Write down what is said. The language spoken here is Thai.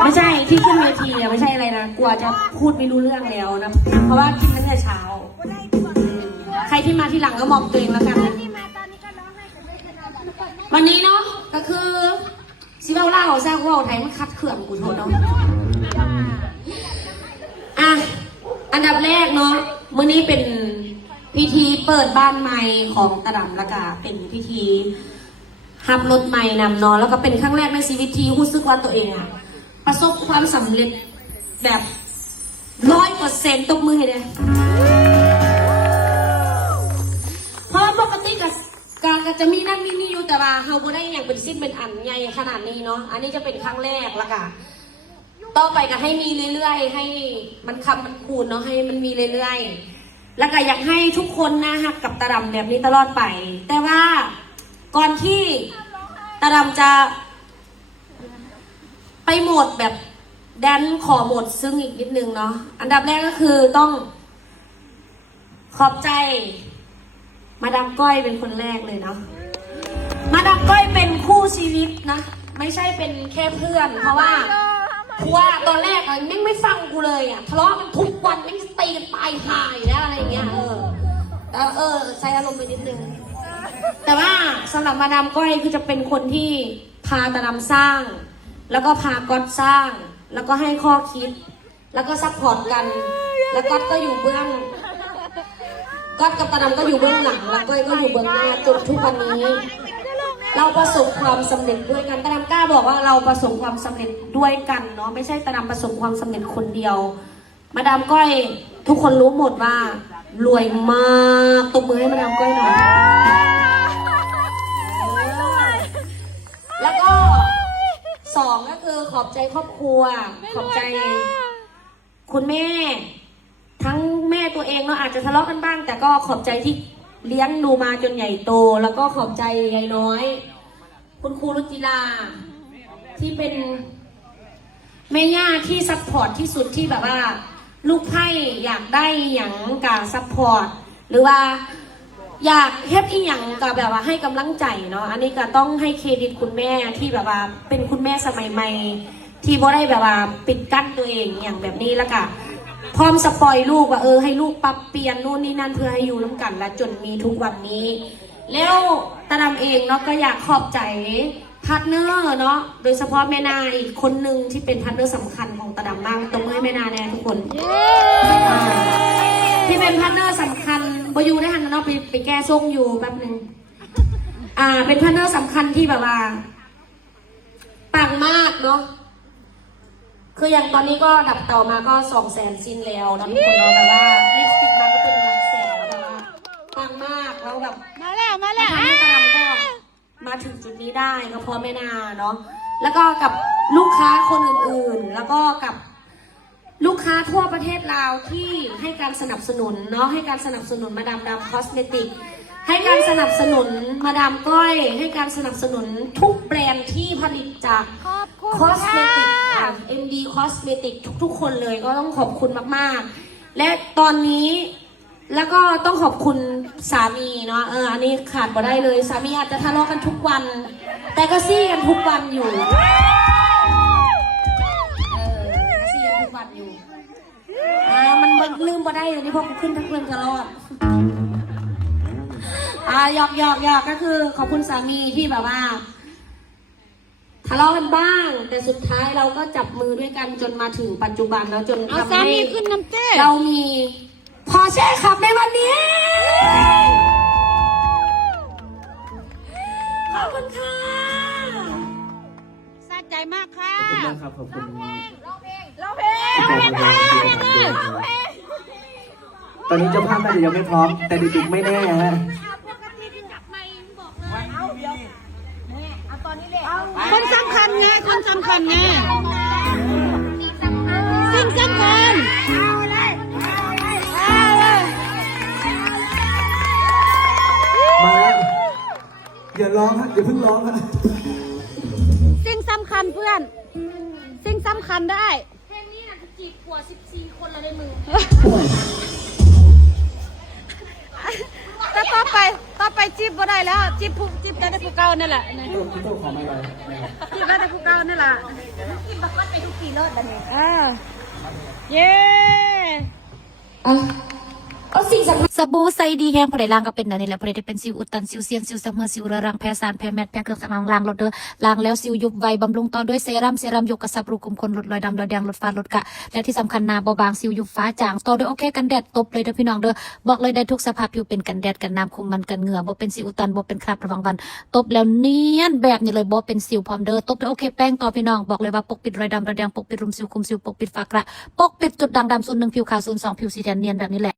ไม่ใช่ที่ขึ้นเวทีไม่ใช่อะไรนะกลัวจะพูดไม่รู้เรื่องแล้วนะเพราะว่ากินตั้งแต่เช้าใครที่มาที่หลังก็มองตัวเองแล้วกันวันนี้เนาะก็คือซิเบ้าเล่าแซ่บว่าไทยมันคัดเขื่อนกูโทษเนาะอ่ะอันดับแรกเนาะมื้อนี้เป็นพิธีเปิดบ้านใหม่ของตะดำละกาเป็นพิธีฮับรถใหม่นำเนาะแล้วก็เป็นครั้งแรกในชีวิตที่รู้สึกว่าตัวเองอะประสบความสำเร็จแบบ100%ตบมือให้เลยเพราะปกติก็จะมีนั่นมีนี่อยู่แต่ว่าเฮาบ่ได้อย่างเป็นสิ้นเป็นอันใหญ่ขนาดนี้เนาะอันนี้จะเป็นครั้งแรกละค่ะต่อไปก็ให้มีเรื่อยๆให้มันคำมันคูณเนาะให้มันมีเรื่อยๆแล้วก็อยากให้ทุกคนนะฮักกับตะดำแบบนี้ตลอดไปแต่ว่าก่อนที่ตะดำจะไปโหมดแบบแดนขอโหมดซึ่งอีกนิดนึงเนาะอันดับแรกก็คือต้องขอบใจมาดามก้อยเป็นคนแรกเลยเนาะมาดามก้อยเป็นคู่ชีวิตนะไม่ใช่เป็นแค่เพื่อนเพราะว่าตอนแรกอะยังไม่ฟังกูเลยอะทะเลาะกันทุกวันยังจะตีกันตายหายแล้วอะไรเงี้ยใช้อารมณ์ไปนิดนึงแต่ว่าสำหรับมาดามก้อยคือจะเป็นคนที่พาตะดำสร้างแล้วก็พาก๊อตสร้างแล้วก็ให้ข้อคิดแล้วก็ซัพพอร์ตกันแล้วก๊อตก็อยู่เบื้องก๊อตกับตะดำก็อยู่เบื้องหลังแล้วก้อยก็อยู่เบื้องหน้าจนทุกวันนี้เราประสบความสำเร็จด้วยกันตะดำกล้าบอกว่าเราประสบความสำเร็จด้วยกันเนาะไม่ใช่ตะดำประสบความสำเร็จคนเดียวมาดามก้อยทุกคนรู้หมดว่ารวยมากตบมือให้มาดามก้อยหน่อยแล้วก็2ก็คือขอบใจครอบครัวขอบใจคุณแม่ทั้งแม่ตัวเองเนาะอาจจะทะเลาะกันบ้างแต่ก็ขอบใจที่เลี้ยงดูมาจนใหญ่โตแล้วก็ขอบใจยายน้อยคุณครูรุจิลาที่เป็นแม่ย่าที่ซัพพอร์ตที่สุดที่แบบว่าลูกไพ่อยากได้อย่างกับซัพพอร์ตหรือว่าอยากเฮ็ดอีหยังกับแบบว่าให้กำลังใจเนาะอันนี้ก็ต้องให้เครดิตคุณแม่ที่แบบว่าเป็นคุณแม่สมัยใหม่ที่บ่ได้แบบว่าปิดกั้นตัวเองอย่างแบบนี้แล้วก็พร้อมสปอยลูกว่าให้ลูกปรับเปลี่ยนนู่นนี่นั่นเพื่อให้อยู่ร่วมกันและจนมีทุกวันนี้แล้วตะดำเองเนาะก็อยากขอบใจพาร์ทเนอร์เนาะโดยเฉพาะแม่นาอีกคนหนึ่งที่เป็นพาร์ทเนอร์สำคัญของตะดำมากตบมือให้แม่นาแน่ทุกคนที่เป็นพาร์ทเนอร์สำคัญบอยู่ได้ทันเนาะไปแก้ส่งอยู่แป๊บนึงเป็นพาร์ทเนอร์สำคัญที่แบบว่าปังมากเนาะคืออย่างตอนนี้ก็ดับต่อมาก็200,000ซินแล้วนะทุกคนเนาะแบบว่าลิปสติกมันก็เป็นหลักแสนแล้วแบบว่าปังมากแล้วแบบมาแล้วทำให้ตะดำก็มาถึงจุดนี้ได้ก็เพราะแม่นาเนาะแล้วก็กับลูกค้าคนอื่นๆแล้วก็กับลูกค้าทั่วประเทศลาวที่ให้การสนับสนุนเนาะให้การสนับสนุนมาดามดำคอสเมติกให้การสนับสนุนมาดามก้อยให้การสนับสนุนทุกแบรนด์ที่ผลิตจากคอสเมติกMD Cosmetic ทุกๆคนเลยก็ต้องขอบคุณมากๆและตอนนี้แล้วก็ต้องขอบคุณสามีเนาะอันนี้ขาดบ่ได้เลยสามีอาจจะทะเลาะกันทุกวันแต่ก็ซี่กันทุกวันอยู่ซี่กันทุกวันอยู่มันลืมบ่ได้เลยนี่พอขึ้นทั้งเรื่องตลอดหยอกก็คือขอบคุณสามีที่แบบว่าทะเลาะกันบ้างแต่สุดท้ายเราก็จับมือด้วยกันจนมาถึงปัจจุบันแล้วจนทำให้เรามีพอเช่ขับในวันนี้ขอบคุณค่ะสะใจมากค่ะขอบคุณมากครับขอบคุณตอนนี้เจ้าภาพน่าจะยังไม่พร้อมแต่ดึกๆไม่แน่ฮะคนสำคัญไงสิ่งสำคัญมาแล้วอย่าร้องฮะอย่าเพิ่งร้องฮะสิ่งสำคัญเพื่อนสิ่งสำคัญได้เพลงนี้นะจีบผัว14 คนแล้วได้มือแต่ แล้วต่อไปจีบบ่ได้แล้วจีบได้แต่ผู้เก่านั่นแหละ พี่โต้ขอไม่ไร จีบได้แต่ผู้เก่านั่นแหละจีบบักวัดไปทุกปีรถบัดนี้เย้ อ่ะเอาสิ่งสำคัญ สบู่ใส่ดีแห้งพอได้ล้างก็เป็นอันนี้แหละพอได้เป็นสิวอุดตันสิวเซียนสิวเสมอสิวเรื้อรังแพ้สารแพ้แมทแพ้เครื่องสำอางล้างรถเด้อล้างแล้วสิวยุบไวบำรุงต่อด้วยเซรั่มยกกระสับรูขุมขนลดรอยดำรอยแดงลดฝ้าลดกระและที่สำคัญหน้าเบาบางสิวยุบฟ้าจางต่อด้วยโอเคกันแดดตบเลยเด้อพี่น้องเด้อบอกเลยได้ทุกสภาพผิวเป็นกันแดดกันน้ำคุมมันกันเหงื่อบ่เป็นสิวอุดตันบ่เป็นคราบระวังวันตบแล้วเนียนแบบนี้เลยบ่เป็นสิวพร้อมเด้อตบด้วยโอเคแป้งต่อพี่น้องบอกเลยว่าปกปิดรอยดำรอยแดงปกปิดรุมสิวคุมสิวปกปิดฝ้ากระปกปิดจุดด่างดำ01ผิวขาว02ผิวสีแดงเนียนแบบนี้แหละ